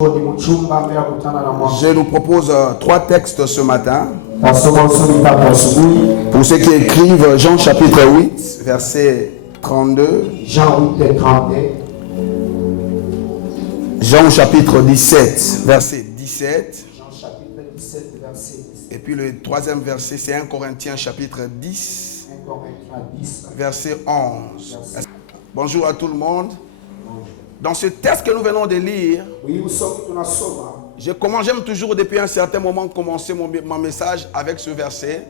Je nous propose 3 textes ce matin. Pour ceux qui écrivent, Jean chapitre 8, verset 32. Jean 8, 32. Jean chapitre 17, verset 17. Jean chapitre 17, verset 17. Et puis le troisième verset, c'est 1 Corinthiens chapitre 10, 1 Corinthiens 10, verset 11. Bonjour à tout le monde. Dans ce texte que nous venons de lire, j'aime toujours depuis un certain moment commencer mon message avec ce verset.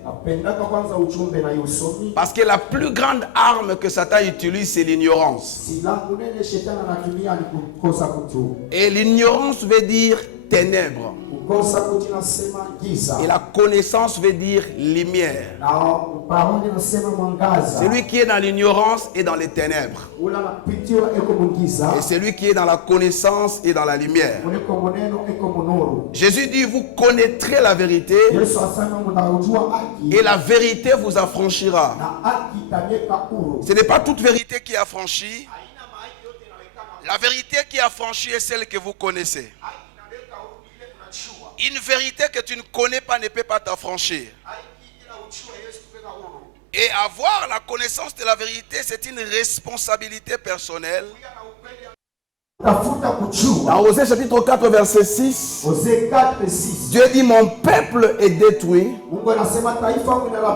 Parce que la plus grande arme que Satan utilise, c'est l'ignorance. Et l'ignorance veut dire ténèbres. Et la connaissance veut dire lumière. Celui qui est dans l'ignorance est dans les ténèbres. Et celui qui est dans la connaissance est dans la lumière. Jésus dit, vous connaîtrez la vérité et la vérité vous affranchira. Ce n'est pas toute vérité qui est affranchie. La vérité qui est affranchie est celle que vous connaissez. Une vérité que tu ne connais pas ne peut pas t'affranchir. Et avoir la connaissance de la vérité, c'est une responsabilité personnelle. Dans Osée chapitre 4, verset 6, Dieu dit, mon peuple est détruit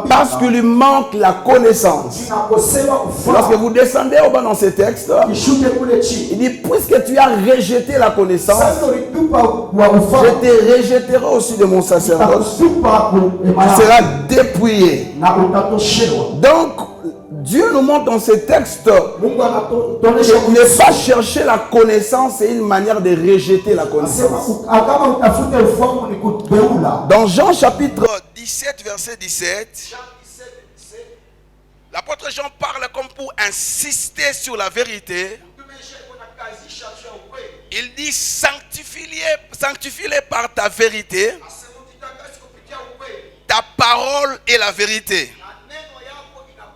parce qu'il lui manque la connaissance. Lorsque vous descendez au bas dans ce texte, il dit, puisque tu as rejeté la connaissance, je te rejetterai aussi de mon sacerdoce. Tu seras dépouillé. Donc, Dieu nous montre dans ce texte que ne pas chercher la connaissance, c'est une manière de rejeter la connaissance. Dans Jean chapitre 17, verset 17, l'apôtre Jean parle comme pour insister sur la vérité. Il dit, sanctifie-les par ta vérité. Ta parole est la vérité.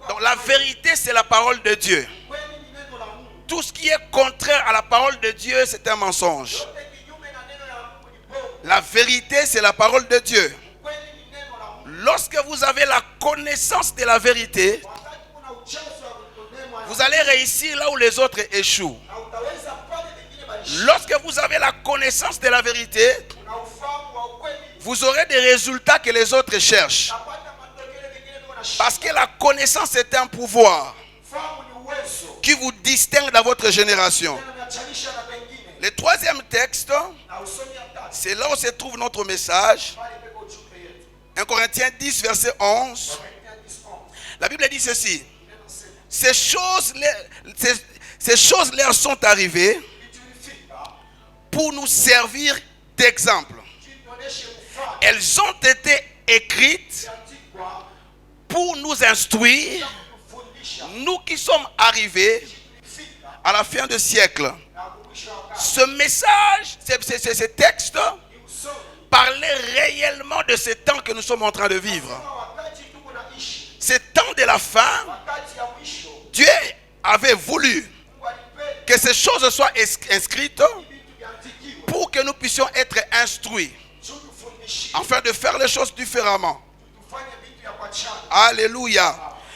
Donc la vérité, c'est la parole de Dieu. Tout ce qui est contraire à la parole de Dieu, c'est un mensonge. La vérité, c'est la parole de Dieu. Lorsque vous avez la connaissance de la vérité, vous allez réussir là où les autres échouent. Lorsque vous avez la connaissance de la vérité, vous aurez des résultats que les autres cherchent. Parce que la connaissance est un pouvoir qui vous distingue dans votre génération. Le troisième texte, c'est là où se trouve notre message. 1 Corinthiens 10, verset 11. La Bible dit ceci. Ces choses leur sont arrivées pour nous servir d'exemple. Elles ont été écrites pour nous instruire, nous qui sommes arrivés à la fin du siècle. Ce message, ce texte parlait réellement de ce temps que nous sommes en train de vivre. Ce temps de la fin, Dieu avait voulu que ces choses soient inscrites pour que nous puissions être instruits, afin de faire les choses différemment. Alléluia.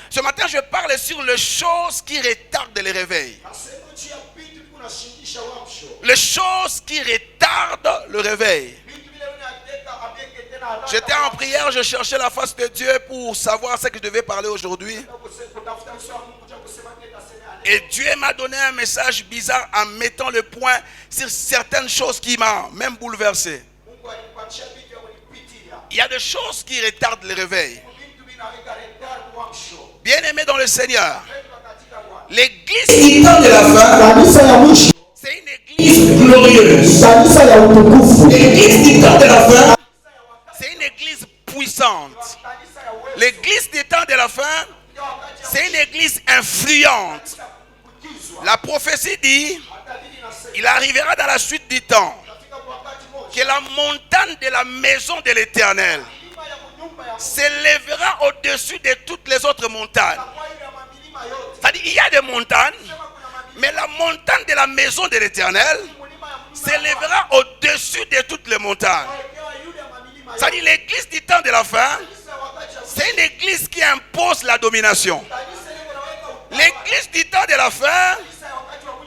Ce matin, je parle sur les choses qui retardent le réveil. Les choses qui retardent le réveil. J'étais en prière, je cherchais la face de Dieu pour savoir ce que je devais parler aujourd'hui. Et Dieu m'a donné un message bizarre en mettant le point sur certaines choses qui m'ont même bouleversé. Il y a des choses qui retardent le réveil. Bien-aimés dans le Seigneur, l'église du temps de la fin, c'est une église glorieuse. L'église du temps de la fin, c'est une église puissante. L'église du temps de la fin, c'est une église influente. La prophétie dit, il arrivera dans la suite du temps que la montagne de la maison de l'Éternel s'élèvera au-dessus de toutes les autres montagnes. C'est-à-dire, il y a des montagnes, mais la montagne de la maison de l'Éternel s'élèvera au-dessus de toutes les montagnes. Ça dit l'église du temps de la fin, c'est une église qui impose la domination. L'église du temps de la fin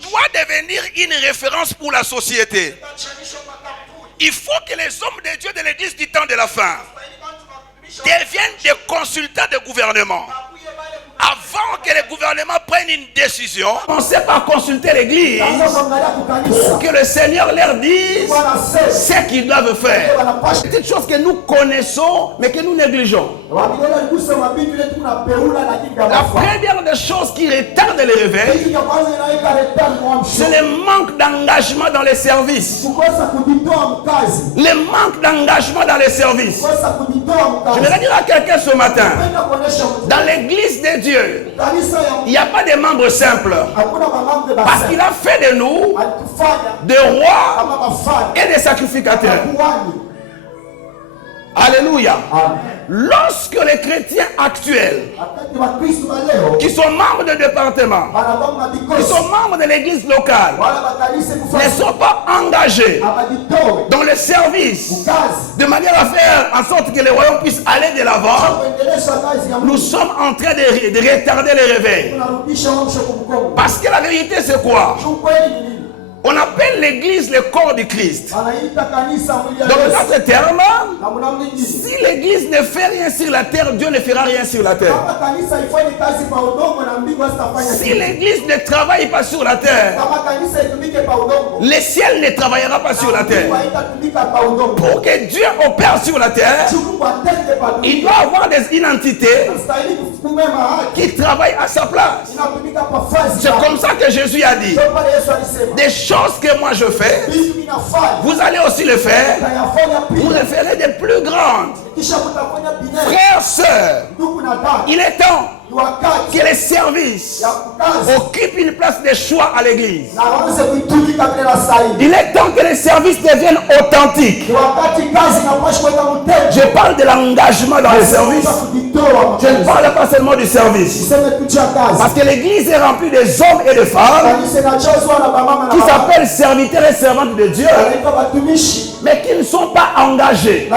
doit devenir une référence pour la société. Il faut que les hommes de Dieu de l'église du temps de la fin deviennent des consultants de gouvernement. Avant que les gouvernements prennent une décision, on sait pas consulter l'église pour que le Seigneur leur dise ce qu'ils doivent faire. C'est une chose que nous connaissons mais que nous négligeons. La première des choses qui retarde le réveil, c'est le manque d'engagement dans les services. Le manque d'engagement dans les services. Je vais dire à quelqu'un ce matin, dans l'église de Dieu, il n'y a pas de membres simples. Parce qu'il a fait de nous des rois et des sacrificateurs. Alléluia. Lorsque les chrétiens actuels qui sont membres de département, qui sont membres de l'église locale, ne sont pas engagés dans le service de manière à faire en sorte que le royaume puisse aller de l'avant, nous sommes en train de retarder le réveil. Parce que la vérité c'est quoi? On appelle l'église le corps du Christ. Dans notre terme, si l'église ne fait rien sur la terre, Dieu ne fera rien sur la terre. Si l'église ne travaille pas sur la terre, le ciel ne travaillera pas sur la terre. Pour que Dieu opère sur la terre, il doit avoir des identités qui travaillent à sa place. C'est comme ça que Jésus a dit. Des choses que moi je fais, vous allez aussi le faire. Vous le ferez des plus grandes. Frères, sœurs, il est temps que les services occupent une place de choix à l'église. Il est temps que les services deviennent authentiques. Je parle de l'engagement dans les services. Je ne parle pas seulement du service. Parce que l'église est remplie des hommes et de femmes qui s'appellent serviteurs et servantes de Dieu, mais qui ne sont pas engagés.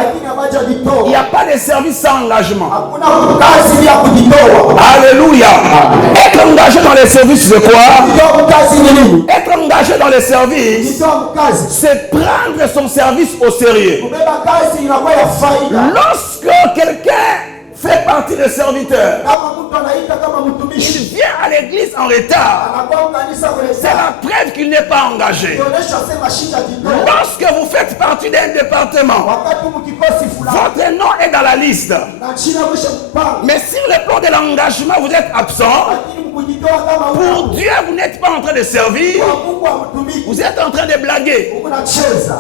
Il n'y a pas de service sans engagement. Alléluia. Être engagé dans les services, c'est quoi? Être engagé dans les services, c'est prendre son service au sérieux. Lorsque quelqu'un fait partie des serviteurs, il vient à l'église en retard, c'est la preuve qu'il n'est pas engagé. Lorsque vous faites partie d'un département, votre nom est dans la liste, mais sur le plan de l'engagement vous êtes absent. Pour Dieu, vous n'êtes pas en train de servir, vous êtes en train de blaguer.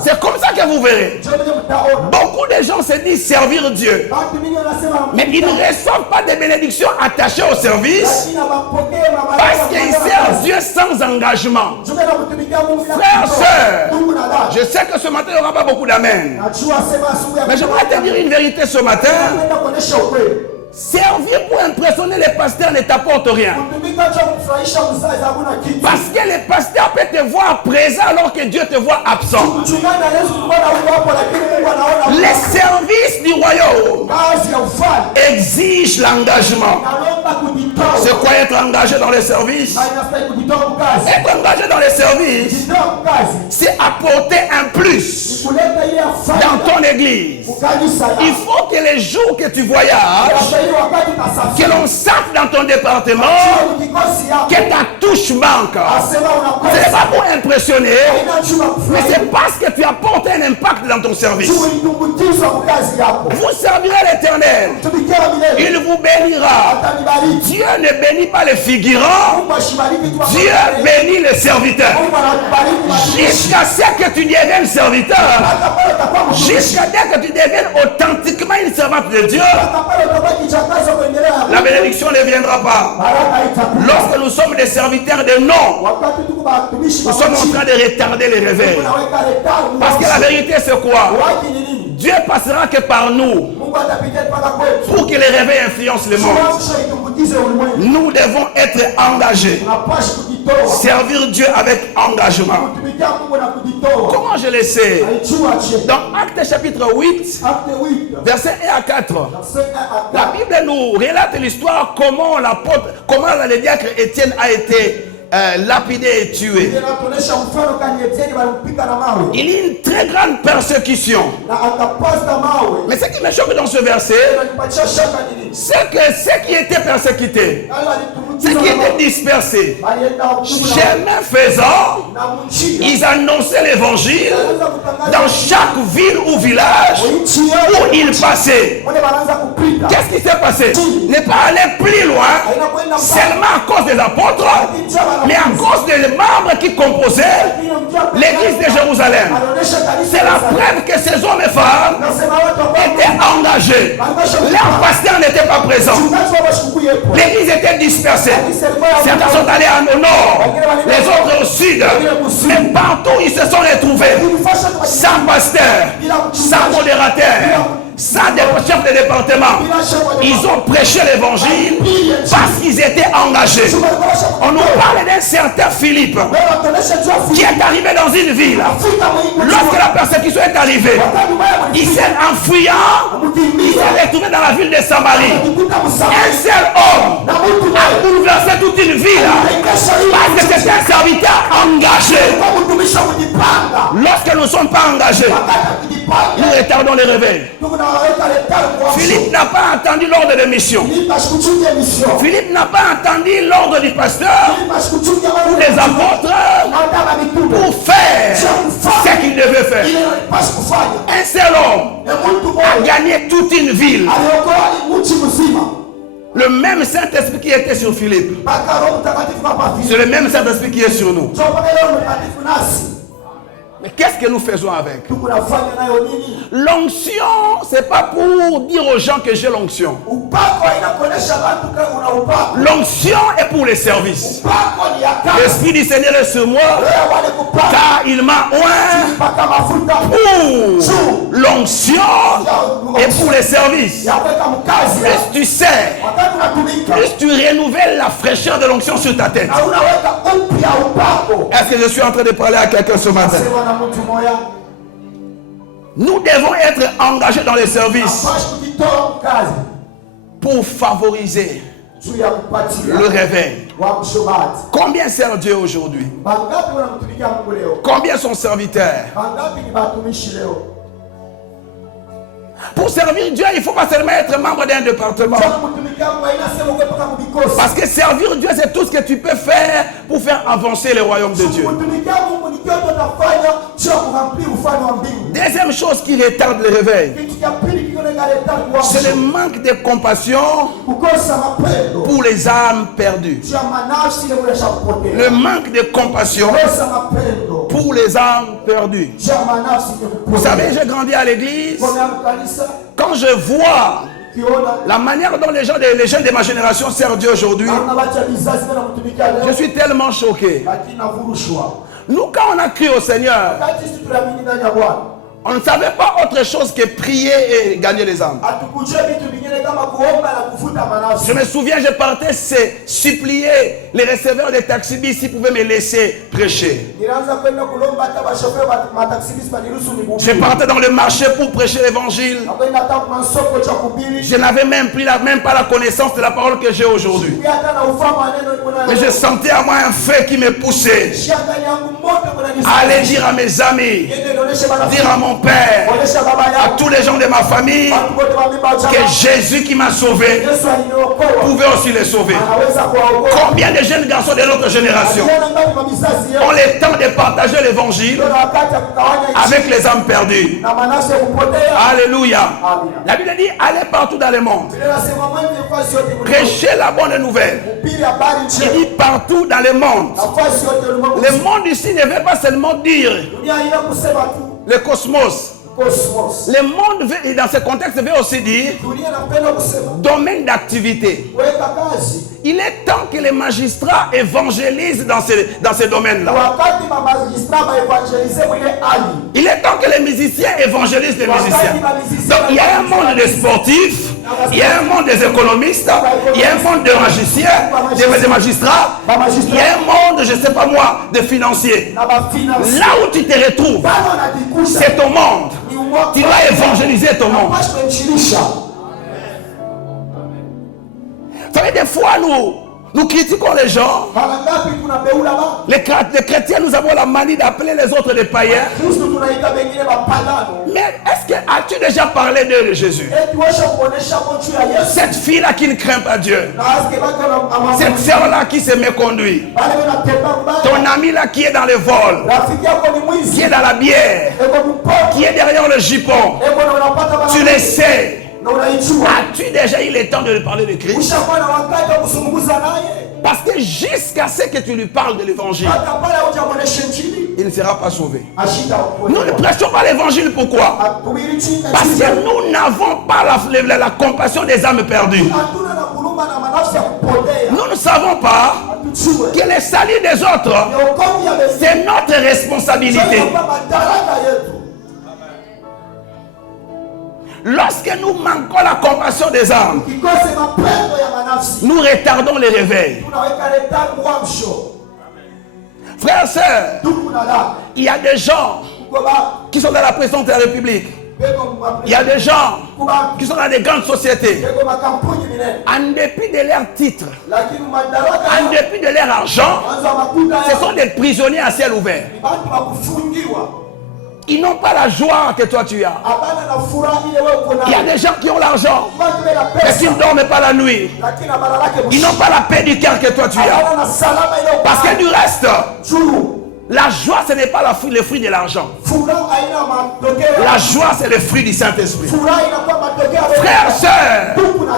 C'est comme ça que vous verrez. Beaucoup de gens se disent servir Dieu, mais ils ne reçoivent pas de bénédictions attachées au service parce qu'ils servent Dieu sans engagement. Frères, sœurs, je sais que ce matin il n'y aura pas beaucoup d'amen, mais j'aimerais te dire une vérité ce matin. Servir pour impressionner les pasteurs ne t'apporte rien. Parce que les pasteurs peuvent te voir présent alors que Dieu te voit absent. Les services du royaume exigent l'engagement. C'est quoi être engagé dans les services? Être engagé dans les services, c'est apporter un plus dans ton église. Il faut que les jours que tu voyages, que l'on sache dans ton département que ta touche manque. Ce n'est pas pour impressionner, mais c'est parce que tu apportes un impact dans ton service. Vous servirez l'Éternel, il vous bénira. Dieu ne bénit pas les figurants, Dieu bénit les serviteurs. Jusqu'à ce que tu deviennes serviteur, jusqu'à ce que tu deviennes authentiquement une servante de Dieu, la bénédiction ne viendra pas. Lorsque nous sommes des serviteurs de nom, nous sommes en train de retarder les réveils. Parce que la vérité c'est quoi? Dieu passera que par nous pour que les réveils influencent le monde. Nous devons être engagés. Servir Dieu avec engagement. Comment je le sais? Dans Actes chapitre 8, versets 1 à 4, la Bible nous relate l'histoire comment le diacre Étienne a été lapidé et tué. Il y a une très grande persécution. Mais ce qui me choque dans ce verset, c'est que ceux qui étaient persécutés, ceux qui étaient dispersés, chemin faisant, ils annonçaient l'évangile dans chaque ville ou village où ils passaient. Qu'est-ce qui s'est passé? N'est pas allé plus loin seulement à cause des apôtres, mais à cause des membres qui composaient l'église de Jérusalem. C'est la preuve que ces hommes et femmes étaient engagés. Leur pasteur n'était pas présent. L'église était dispersée. Certains sont allés au nord, les autres au sud. Mais partout ils se sont retrouvés sans pasteur, sans modérateur, sans des chefs de département. Ils ont prêché l'évangile parce qu'ils étaient engagés. On nous parle d'un certain Philippe qui est arrivé dans une ville. Lorsque la persécution est arrivée, il s'est enfuyant, il s'est retrouvé dans la ville de Samarie. Un seul homme a bouleversé toute une ville parce que c'était un serviteur engagé. Lorsque nous ne sommes pas engagés, nous retardons les réveils. Philippe n'a pas entendu l'ordre de mission. Philippe n'a pas entendu l'ordre du pasteur ou des apôtres pour faire ce qu'il devait faire. Un seul homme a gagné toute une ville. Le même Saint-Esprit qui était sur Philippe, c'est le même Saint-Esprit qui est sur nous. Mais qu'est-ce que nous faisons avec? L'onction, c'est pas pour dire aux gens que j'ai l'onction. L'onction est pour les services. L'Esprit du Seigneur est sur moi, car il m'a oint pour l'onction et pour les services. Plus tu sais, plus tu renouvelles la fraîcheur de l'onction sur ta tête. Est-ce que je suis en train de parler à quelqu'un ce matin? Nous devons être engagés dans les services pour favoriser le réveil. Combien sert Dieu aujourd'hui? Combien sont serviteurs? Pour servir Dieu, il ne faut pas seulement être membre d'un département. Parce que servir Dieu, c'est tout ce que tu peux faire pour faire avancer le royaume de Dieu. Deuxième chose qui retarde le réveil, c'est le manque de compassion pour les âmes perdues. Le manque de compassion pour les âmes perdues. Vous savez, j'ai grandi à l'église. Quand je vois la manière dont les jeunes de ma génération servent Dieu aujourd'hui, je suis tellement choqué. Nous, quand on a cru au Seigneur, on ne savait pas autre chose que prier et gagner les âmes. Je me souviens, je partais supplier les receveurs des taxibis s'ils pouvaient me laisser prêcher. Je partais dans le marché pour prêcher l'évangile. Je n'avais même pas la connaissance de la parole que j'ai aujourd'hui. Mais je sentais à moi un feu qui me poussait à aller dire à mes amis, dire à mon père, à tous les gens de ma famille, que Jésus qui m'a sauvé pouvait aussi les sauver. Combien de jeunes garçons de notre génération ont le temps de partager l'évangile avec les âmes perdues? Alléluia. La Bible dit, allez partout dans le monde, prêchez la bonne nouvelle. Il dit partout dans le monde. Le monde ici ne veut pas seulement dire le cosmos. Le monde, dans ce contexte, veut aussi dire domaine d'activité. Il est temps que les magistrats évangélisent dans ces domaines-là. Il est temps que les musiciens évangélisent les musiciens. Donc il y a un monde de sportifs, Il y a un monde des économistes, il y a un monde des magiciens, des magistrats, il y a un monde, je ne sais pas moi, des financiers. Là où tu te retrouves, c'est ton monde. Tu dois évangéliser ton monde. Vous savez, des fois, nous critiquons les gens. Les chrétiens, nous avons la manie d'appeler les autres des païens. Mais est-ce que as-tu déjà parlé de Jésus? Cette fille-là qui ne craint pas Dieu. Cette sœur-là qui se méconduit. Ton ami-là qui est dans les vols. Qui est dans la bière. Qui est derrière le jupon. Tu le sais. As-tu déjà eu le temps de lui parler de Christ? Parce que jusqu'à ce que tu lui parles de l'évangile, il ne sera pas sauvé. Nous ne prêchons pas l'évangile, pourquoi? Parce que nous n'avons pas la compassion des âmes perdues. Nous ne savons pas que le salut des autres, c'est notre responsabilité. Lorsque nous manquons la compassion des âmes, nous retardons les réveils. Frères et sœurs, il y a des gens qui sont dans la présidence de la République. Il y a des gens qui sont dans des grandes sociétés. En dépit de leurs titres, en dépit de leur argent, ce sont des prisonniers à ciel ouvert. Ils n'ont pas la joie que toi tu as. Il y a des gens qui ont l'argent, mais qui ne dorment pas la nuit. Ils n'ont pas la paix du cœur que toi tu as. Parce que du reste, la joie, ce n'est pas le fruit de l'argent. La joie, c'est le fruit du Saint-Esprit. Frères, sœurs,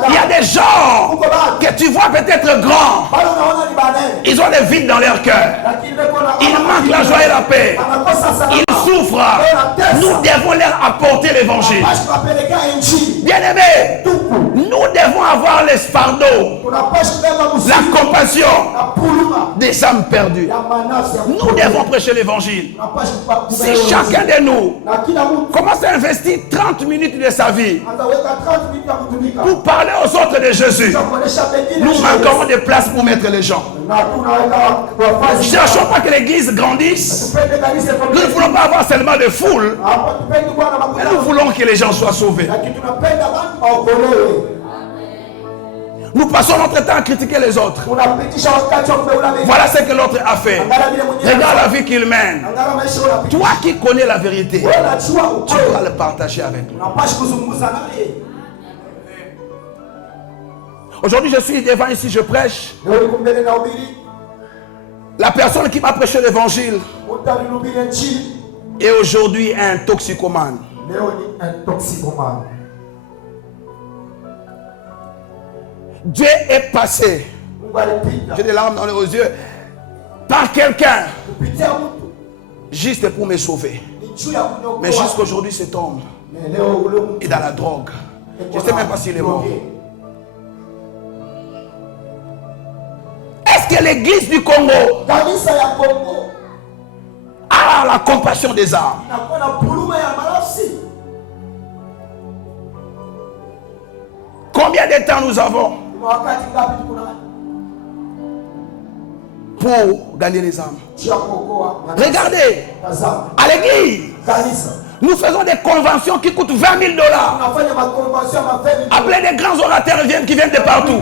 il y a des gens que tu vois peut-être grands. Ils ont des vides dans leur cœur. Ils manquent la joie et la paix. Ils souffrent. Nous devons leur apporter l'évangile. Bien-aimés, nous devons avoir les fardeaux, la compassion des âmes perdues. Nous devons prêcher l'évangile. Si chacun de nous commence à investir 30 minutes de sa vie pour parler aux autres de Jésus, nous manquerons de place pour mettre les gens. Ne cherchons pas que l'église grandisse. Nous ne voulons pas avoir seulement de foule, mais nous voulons que les gens soient sauvés. Nous passons notre temps à critiquer les autres. Voilà ce que l'autre a fait. Regarde la vie qu'il mène. Toi qui connais la vérité, tu dois le partager avec nous. Aujourd'hui, je suis devant ici, je prêche. La personne qui m'a prêché l'évangile est aujourd'hui un toxicomane. Dieu est passé, j'ai des larmes dans les yeux, par quelqu'un juste pour me sauver. Mais jusqu'aujourd'hui, cet homme est dans la drogue. Je ne sais même pas s'il est mort. Est-ce que l'église du Congo a la compassion des âmes? Combien de temps nous avons pour gagner les âmes? Regardez, à l'église, nous faisons des conventions qui coûtent $20 000. Appelez des grands orateurs qui viennent de partout.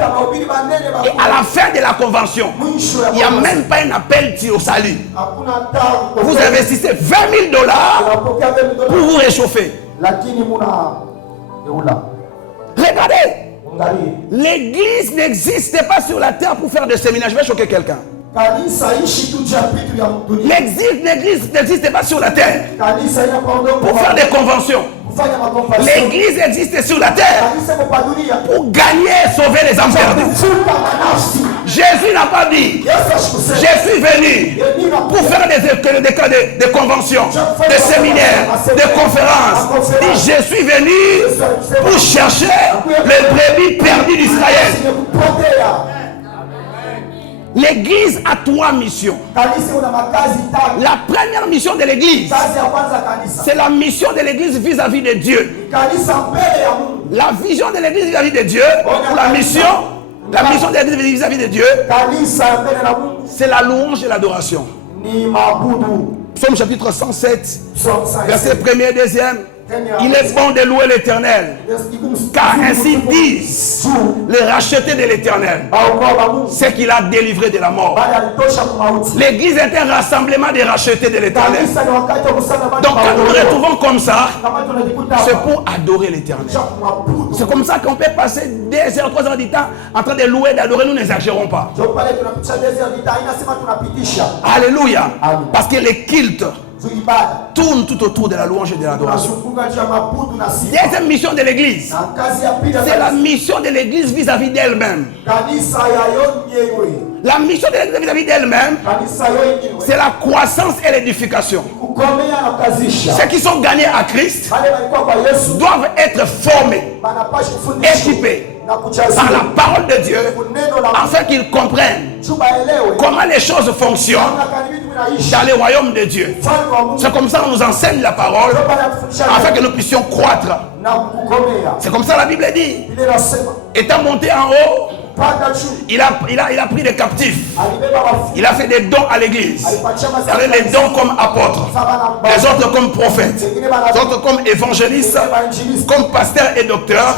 Et à la fin de la convention, il n'y a même pas un appel au salut. Vous investissez $20 000 pour vous réchauffer. Regardez, l'église n'existe pas sur la terre pour faire des séminaires. Je vais choquer quelqu'un. L'église n'existe pas sur la terre pour faire des conventions. L'église existe sur la terre pour gagner et sauver les âmes perdues. Jésus n'a pas dit je suis venu pour faire des conventions, des séminaires, des conférences. Il dit je suis venu pour chercher les brebis perdues d'Israël. L'église a 3 missions. La première mission de l'église, c'est la mission de l'église vis-à-vis de Dieu. La vision de l'église vis-à-vis de Dieu, ou la mission de l'église vis-à-vis de Dieu, c'est la louange et l'adoration. Psaume chapitre 107, verset 1er et 2e. Il est bon de louer l'Éternel, car ainsi disent les rachetés de l'Éternel, c'est qu'il a délivré de la mort. L'église est un rassemblement des rachetés de l'Éternel. Donc quand nous nous retrouvons comme ça, c'est pour adorer l'Éternel. C'est comme ça qu'on peut passer 2 heures, 3 heures du temps en train de louer, d'adorer. Nous n'exagérons pas. Alléluia. Parce que les cultes tourne tout autour de la louange et de l'adoration. Deuxième mission de l'église, c'est la mission de l'église vis-à-vis d'elle-même. La mission de l'église vis-à-vis d'elle-même, c'est la croissance et l'édification. Ceux qui sont gagnés à Christ doivent être formés, équipés par la parole de Dieu, afin qu'ils comprennent comment les choses fonctionnent dans le royaume de Dieu. C'est comme ça qu'on nous enseigne la parole, afin que nous puissions croître. C'est comme ça la Bible dit. Étant monté en haut, il a pris des captifs. Il a fait des dons à l'église. Les dons comme apôtres, les autres comme prophètes, les autres comme évangélistes, comme pasteurs et docteurs.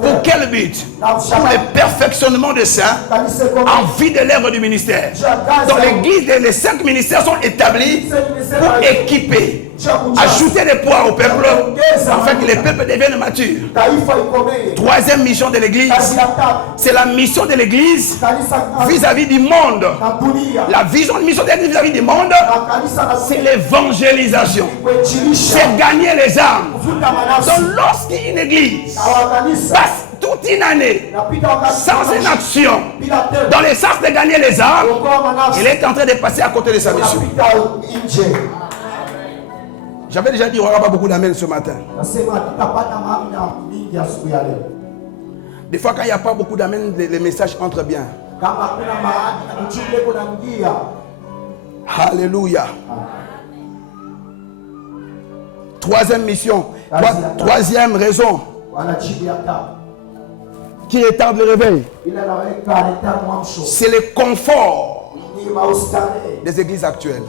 Pour quel but? Pour le perfectionnement des saints en vue de l'œuvre du ministère. Donc l'église et les 5 ministères sont établis pour équiper, ajouter des poids au peuple afin que les peuples deviennent matures. Troisième mission de l'église, c'est la mission de l'église vis-à-vis du monde. La vision de mission de l'église vis-à-vis du monde, c'est l'évangélisation. C'est gagner les âmes. Donc lorsqu'une église passe toute une année sans une action dans le sens de gagner les âmes, il est en train de passer à côté de sa mission. J'avais déjà dit, il n'y aura pas beaucoup d'amen ce matin. Des fois, quand il n'y a pas beaucoup d'amen, les messages entrent bien. Alléluia. Troisième mission. Troisième raison qui retarde le réveil, c'est le confort des églises actuelles.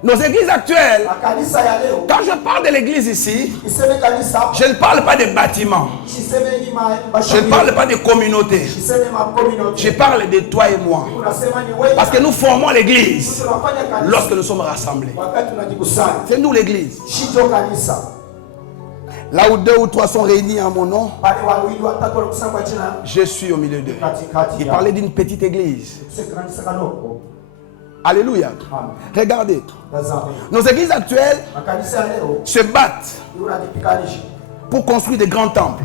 Nos églises actuelles, quand je parle de l'église ici, je ne parle pas de bâtiments, je ne parle pas de communautés, je parle de toi et moi. Parce que nous formons l'église lorsque nous sommes rassemblés. C'est nous l'église. Là où 2 ou 3 sont réunis en mon nom, je suis au milieu d'eux. Il parlait d'une petite église. Alléluia. Regardez, nos églises actuelles se battent pour construire des grands temples.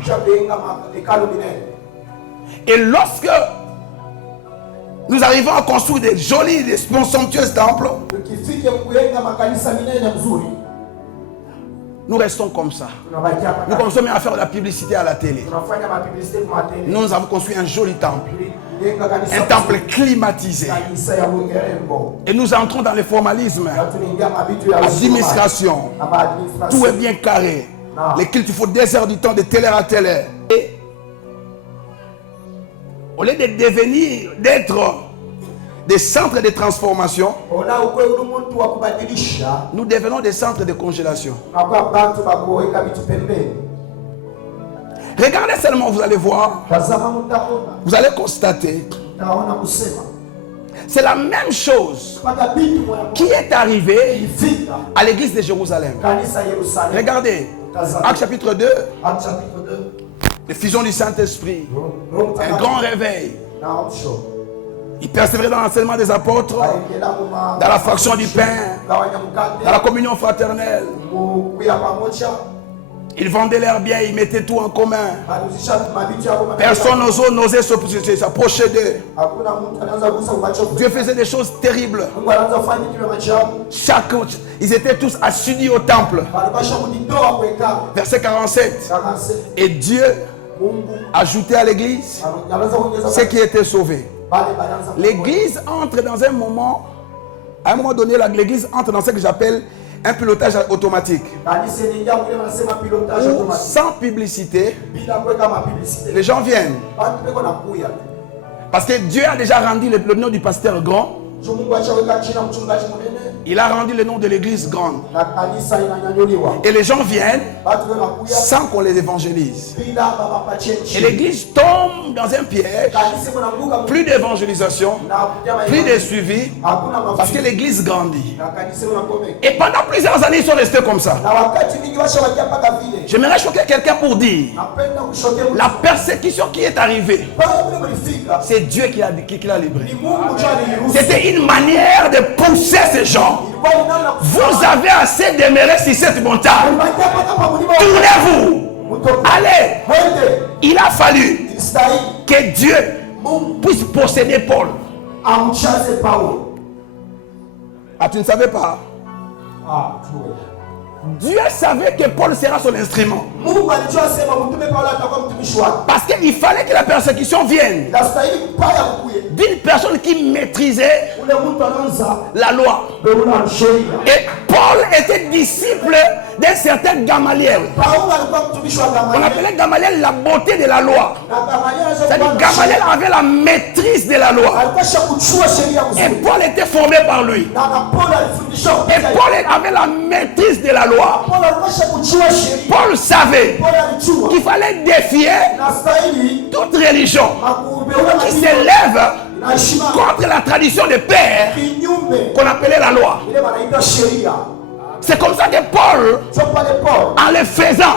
Et lorsque nous arrivons à construire des jolis, des somptueux temples, nous restons comme ça. Nous commençons à faire de la publicité à la télé. Nous avons construit un joli temple. Un temple climatisé. Et nous entrons dans le formalisme. L'administration. Tout est bien carré. Les cultes, il faut 2 heures du temps de telle heure à telle heure. Et au lieu de devenir, d'être des centres de transformation, nous devenons des centres de congélation. Regardez seulement, vous allez voir, vous allez constater, c'est la même chose qui est arrivée à l'église de Jérusalem. Regardez, Actes chapitre 2, l'effusion du Saint-Esprit, un grand réveil. Ils persévéraient dans l'enseignement des apôtres, dans la fraction du pain, dans la communion fraternelle. Ils vendaient leurs biens, ils mettaient tout en commun. Personne n'osait s'approcher d'eux. Dieu faisait des choses terribles. Ils étaient tous assidus au temple. Verset 47. Et Dieu ajouter à l'église ceux qui étaient sauvés. L'église entre dans un moment, à un moment donné, l'église entre dans ce que j'appelle un pilotage automatique. Où, sans publicité, les gens viennent. Parce que Dieu a déjà rendu le nom du pasteur grand. Il a rendu le nom de l'église grande. Et les gens viennent sans qu'on les évangélise. Et l'église tombe dans un piège. Plus d'évangélisation, plus de suivi, parce que l'église grandit. Et pendant plusieurs années, ils sont restés comme ça. J'aimerais choquer quelqu'un pour dire, la persécution qui est arrivée, c'est Dieu qui l'a livré. C'était une manière de pousser ces gens. Vous avez assez demeurer sur cette montagne. Tournez-vous. Allez. Il a fallu que Dieu puisse posséder Paul. Ah, tu ne savais pas? Dieu savait que Paul sera son instrument. Parce qu'il fallait que la persécution vienne d'une personne qui maîtrisait la loi. Et Paul était disciple d'un certain Gamaliel. On appelait Gamaliel la beauté de la loi. C'est-à-dire Gamaliel avait la maîtrise de la loi. Et Paul était formé par lui. Et Paul avait la maîtrise de la loi. Paul savait qu'il fallait défier toute religion qui s'élève contre la tradition des pères qu'on appelait la loi. C'est comme ça que Paul, en le faisant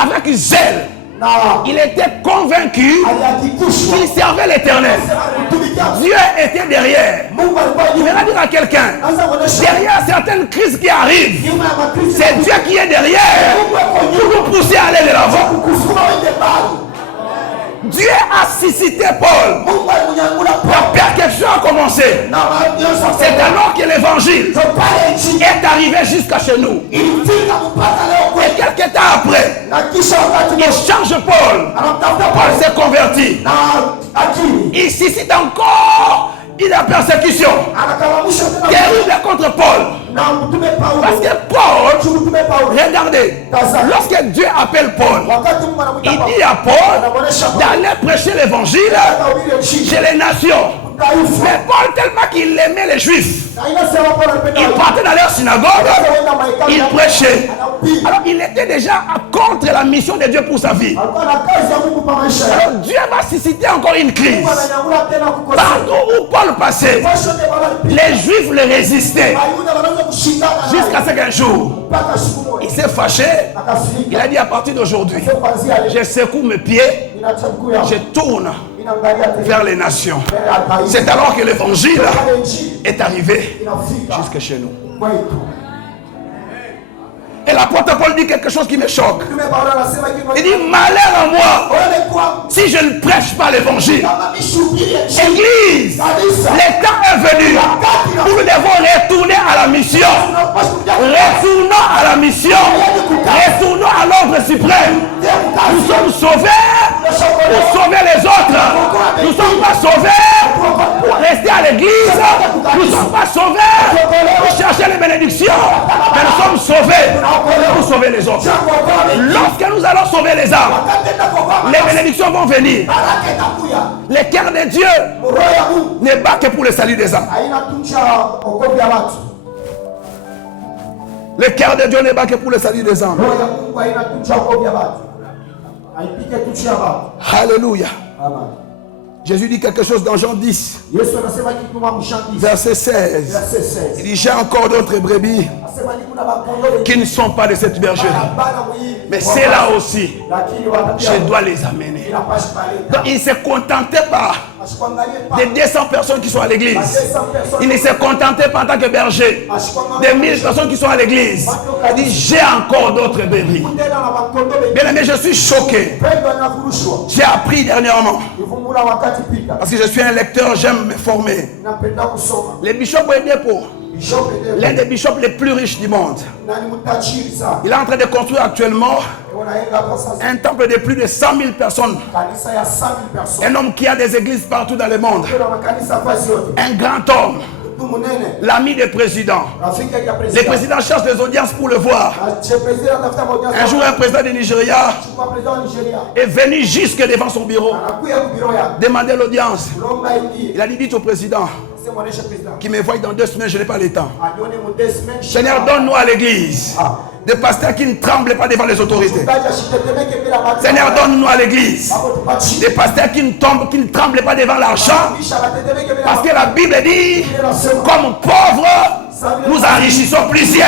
avec zèle, il était convaincu qu'il servait l'Éternel. Dieu était derrière. Il va dire à quelqu'un, derrière certaines crises qui arrivent, c'est Dieu qui est derrière pour nous pousser à aller de l'avant. Dieu a suscité Paul. La persécution a commencé. C'est alors que l'évangile est arrivé jusqu'à chez nous. Et quelques temps après, il change Paul. Paul s'est converti. Il suscite encore une persécution terrible contre Paul. Parce que Paul, regardez, lorsque Dieu appelle Paul, il dit à Paul d'aller prêcher l'évangile chez les nations. Mais Paul, tellement qu'il aimait les Juifs, il partait dans leur synagogue, il prêchait. Alors il était déjà contre la mission de Dieu pour sa vie. Alors Dieu va susciter encore une crise. Partout où Paul passait, les Juifs le résistaient. Jusqu'à ce qu'un jour, il s'est fâché. Il a dit à partir d'aujourd'hui, je secoue mes pieds, je tourne vers les nations. C'est alors que l'évangile est arrivé jusque chez nous. Et l'apôtre Paul dit quelque chose qui me choque. Il dit, malheur à moi si je ne prêche pas l'évangile. Église, le temps est venu où nous devons retourner à la mission. Retournons à la mission. Retournons à l'ordre suprême. Nous sommes sauvés pour sauver les autres. Nous ne sommes pas sauvés pour rester à l'église. Nous ne sommes pas sauvés pour chercher les bénédictions. Mais nous sommes sauvés pour sauver les autres. Lorsque nous allons sauver les âmes, les bénédictions vont venir. Le cœur de Dieu n'est pas que pour le salut des âmes. Le cœur de Dieu n'est pas que pour le salut des âmes. Alléluia. Jésus dit quelque chose dans Jean 10, verset 16. Il dit, j'ai encore d'autres brebis qui ne sont pas de cette bergerie. Mais c'est là aussi, je dois les amener. Donc il ne se contentait pas des 200 personnes qui sont à l'église. Il ne se contentait pas en tant que berger des 1000 personnes qui sont à l'église. Il dit, j'ai encore d'autres brebis. Bien aimé, je suis choqué. J'ai appris dernièrement. Parce que je suis un lecteur, j'aime me former. Les bishops et dépôts, l'un des bishops les plus riches du monde. Il est en train de construire actuellement un temple de plus de 100 000 personnes. Un homme qui a des églises partout dans le monde. Un grand homme. L'ami des présidents. Les présidents cherchent des audiences pour le voir. Un jour, un président du Nigeria est venu jusque devant son bureau, demander l'audience. Il a dit, dites au président qui me voit dans 2 semaines, je n'ai pas le temps. Seigneur, donne-nous à l'église des pasteurs qui ne tremblent pas devant les autorités. Seigneur, donne-nous à l'église des pasteurs qui ne tremblent pas devant l'argent. Parce que la Bible dit, comme pauvres, nous enrichissons plusieurs.